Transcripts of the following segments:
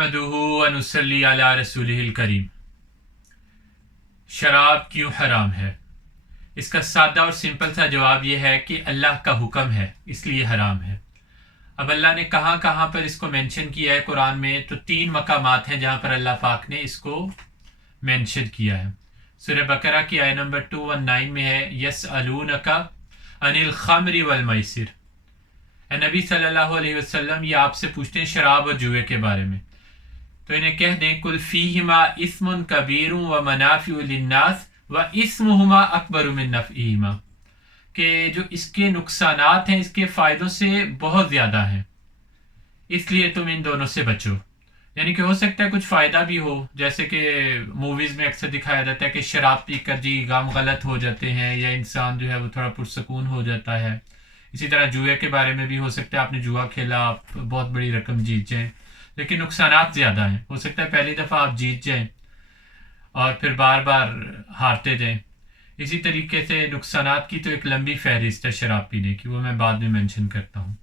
नहमदुहु व नुसल्ली अला रसूलिहिल करीम। शराब क्यों हराम है? इसका सादा और सिंपल सा जवाब यह है कि अल्लाह का हुक्म है इसलिए हराम है। अब अल्लाह ने कहाँ कहाँ पर इसको मेंशन किया है कुरान में, तो 3 मकामात हैं जहाँ पर अल्लाह पाक ने इसको मेंशन किया है। सूरह बकरा की आयत नंबर 219 में है, यसअलूनका अनिल खम्रि वल मैसिर। नबी सल्लल्लाहु अलैहि वसल्लम ये आपसे पूछते हैं शराब और जुए के बारे में, तो इन्हें कह दें कुल फीहिमा इस्मुन कबीरुन व मनाफिउ लिन्नास व इस्मुहुमा अकबरु मिन नफ़इहिमा, कि जो इसके नुकसानात हैं इसके फ़ायदों से बहुत ज़्यादा हैं, इसलिए तुम इन दोनों से बचो। यानी कि हो सकता है कुछ फ़ायदा भी हो, जैसे कि मूवीज़ में अक्सर दिखाया जाता है कि शराब पी कर जी काम गलत हो जाते हैं या इंसान जो है वो थोड़ा पुरसकून हो जाता है। इसी तरह जुए के बारे में भी हो सकता है आपने जुआ खेला, आप बहुत बड़ी रकम जीत जाएं, लेकिन नुकसानात ज़्यादा हैं। हो सकता है पहली दफ़ा आप जीत जाएं और फिर बार बार हारते जाएं। इसी तरीके से नुकसानात की तो एक लंबी फहरिस्त है शराब पीने की, वो मैं बाद में मेंशन करता हूँ।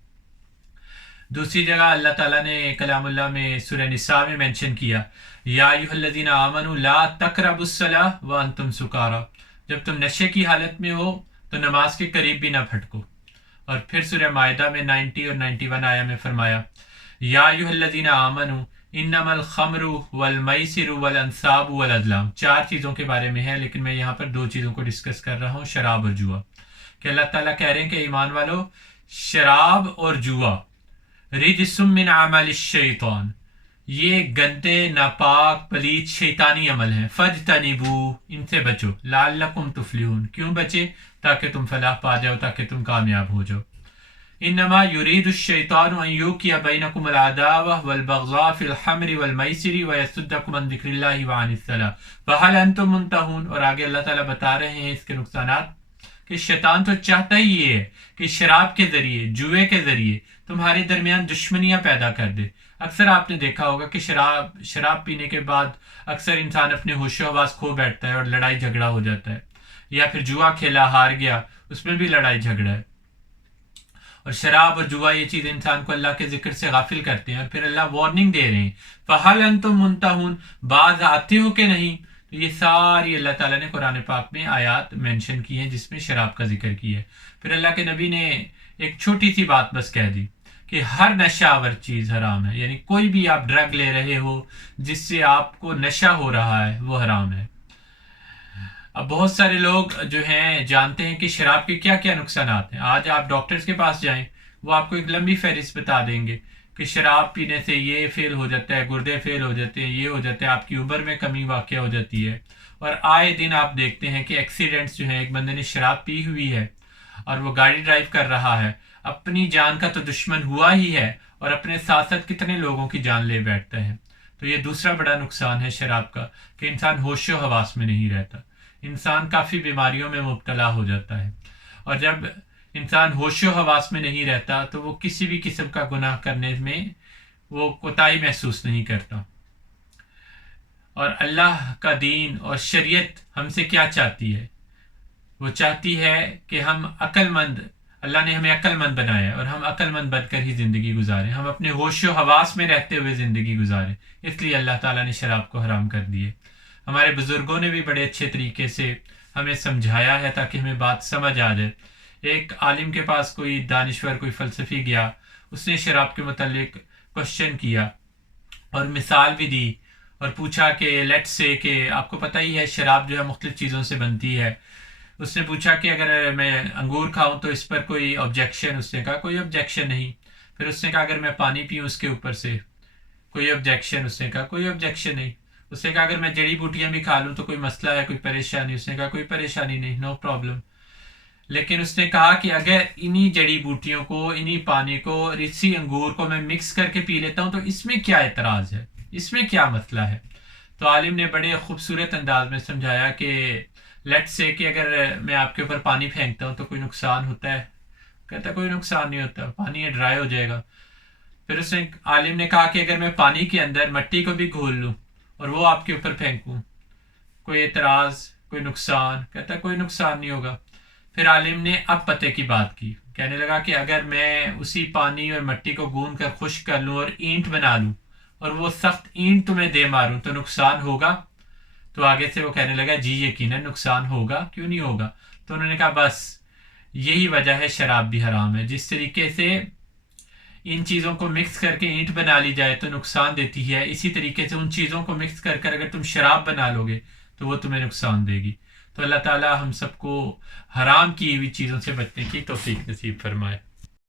दूसरी जगह अल्लाह ताला ने कलामुल्लाह में सूरह निसा में मेंशन किया, या अय्युहल्लज़ीना आमनू ला तक़रबुस्सलाह व अंतुम सुकारा, जब तुम नशे की हालत में हो तो नमाज के करीब भी ना फटको। और फिर सूरह माइदा में 90 और 91 आया में फरमाया, या अय्युहल्लज़ीना आमनू इन्नमल खम्रु वल मैसिरु वल अंसाबु वल अज़लाम। 4 चीज़ों के बारे में है, लेकिन मैं यहाँ पर 2 चीज़ों को डिस्कस कर रहा हूँ, शराब और जुआ। कि अल्लाह ताला कह रहे हैं कि ईमान वालों, शराब और जुआ रिजसुम मिन अमलिश शैतान, ये गंदे नापाक पलीद शैतानी अमल हैं। फज्तनिबू, इनसे बचो। लअल्लकुम तुफ्लिहून, क्यों बचे? ताकि तुम फलाह पा जाओ, ताकि तुम कामयाब हो जाओ। इन्नमा युरीदु शैतानु अन युकिया बैनकुमुल अदावा वल बग़ज़ा फिल खम्रि वल मैसिरि व यसुद्दकुम अन ज़िक्रिल्लाहि व अनिस सलाह फ़हल अंतुम मुंतहून। और आगे अल्लाह ताला बता रहे हैं इसके नुकसानात कि शैतान तो चाहता ही ये है कि शराब के ज़रिए, जुए के ज़रिए तुम्हारे दरमियान दुश्मनियाँ पैदा कर दे। अक्सर आपने देखा होगा कि शराब पीने के बाद अक्सर इंसान अपने होशो हवास खो बैठता है और लड़ाई झगड़ा हो जाता है, या फिर जुआ खेला हार गया, उसमें भी लड़ाई झगड़ा है। और शराब और जुआ ये चीज़ इंसान को अल्लाह के जिक्र से गाफिल करते हैं। और फिर अल्लाह वार्निंग दे रहे हैं, फ़हल अंतुम मुंतहून, बाज आते हो कि नहीं। तो ये सारी अल्लाह ताला ने कुरान पाक में आयात मेंशन की हैं जिसमें शराब का जिक्र किया है। फिर अल्लाह के नबी ने एक छोटी सी बात बस कह दी कि हर नशावर चीज़ हराम है, यानी कोई भी आप ड्रग ले रहे हो जिससे आपको नशा हो रहा है वो हराम है। अब बहुत सारे लोग जो हैं जानते हैं कि शराब के क्या क्या नुकसानात हैं। आज आप डॉक्टर्स के पास जाएं, वो आपको एक लंबी फहरिस्त बता देंगे कि शराब पीने से ये फेल हो जाता है, गुर्दे फेल हो जाते हैं, ये हो जाता है, आपकी उम्र में कमी वाक़या हो जाती है। और आए दिन आप देखते हैं कि एक्सीडेंट्स जो हैं, एक बंदे ने शराब पी हुई है और वो गाड़ी ड्राइव कर रहा है, अपनी जान का तो दुश्मन हुआ ही है और अपने साथ साथ कितने लोगों की जान ले बैठता है। तो ये दूसरा बड़ा नुकसान है शराब का कि इंसान होशो हवास में नहीं रहता, इंसान काफ़ी बीमारियों में मुब्तला हो जाता है। और जब इंसान होशो हवास में नहीं रहता तो वो किसी भी किस्म का गुनाह करने में वो कोताही महसूस नहीं करता। और अल्लाह का दीन और शरीयत हमसे क्या चाहती है? वो चाहती है कि हम अक्लमंद, अल्लाह ने हमें अक्लमंद बनाया और हम अक्लमंद बनकर ही ज़िंदगी गुजारें, हम अपने होशो हवास में रहते हुए ज़िंदगी गुजारें। इसलिए अल्लाह ताला ने शराब को हराम कर दिए। हमारे बुज़ुर्गों ने भी बड़े अच्छे तरीके से हमें समझाया है ताकि हमें बात समझ आ जाए। एक आलिम के पास कोई दानिश्वर, कोई फ़लसफ़ी गया, उसने शराब के मुतालिक क्वेश्चन किया और मिसाल भी दी और पूछा कि लेट्स से कि आपको पता ही है शराब जो है मुख्तलिफ़ चीज़ों से बनती है। उसने पूछा कि अगर मैं अंगूर खाऊं तो इस पर कोई ऑब्जेक्शन? उसने कहा कोई ऑब्जेक्शन नहीं। फिर उसने कहा अगर मैं पानी पीऊँ उसके ऊपर से, कोई ऑब्जेक्शन? उसने कहा कोई ऑब्जेक्शन नहीं। उसने कहा अगर मैं जड़ी बूटियां भी खा लूँ तो कोई मसला है, कोई परेशानी? उसने कहा कोई परेशानी नहीं, नो प्रॉब्लम। लेकिन उसने कहा कि अगर इन्हीं जड़ी बूटियों को, इन्हीं पानी को, इसी अंगूर को मैं मिक्स करके पी लेता हूँ तो इसमें क्या एतराज़ है, इसमें क्या मसला है? तो आलिम ने बड़े खूबसूरत अंदाज में समझाया कि लेट्स से कि अगर मैं आपके ऊपर पानी फेंकता हूँ तो कोई नुकसान होता है? कहता कोई नुकसान नहीं होता, पानी ये ड्राई हो जाएगा। फिर उसने, आलिम ने कहा कि अगर मैं पानी के अंदर मट्टी को भी घोल लूँ और वो आपके ऊपर फेंकूँ, कोई एतराज़, कोई नुकसान? कहता कोई नुकसान नहीं होगा। फिर आलिम ने अब पते की बात की, कहने लगा कि अगर मैं उसी पानी और मट्टी को गूंद कर खुश्क कर लूँ और ईंट बना लूँ اور وہ سخت اینٹ تمہیں دے ماروں تو نقصان ہوگا؟ تو آگے سے وہ کہنے لگا جی یقیناً نقصان ہوگا، کیوں نہیں ہوگا؟ تو انہوں نے کہا بس یہی وجہ ہے شراب بھی حرام ہے، جس طریقے سے ان چیزوں کو مکس کر کے اینٹ بنا لی جائے تو نقصان دیتی ہے، اسی طریقے سے ان چیزوں کو مکس کر کر اگر تم شراب بنا لو گے تو وہ تمہیں نقصان دے گی۔ تو اللہ تعالیٰ ہم سب کو حرام کی ہوئی چیزوں سے بچنے کی توفیق نصیب فرمائے۔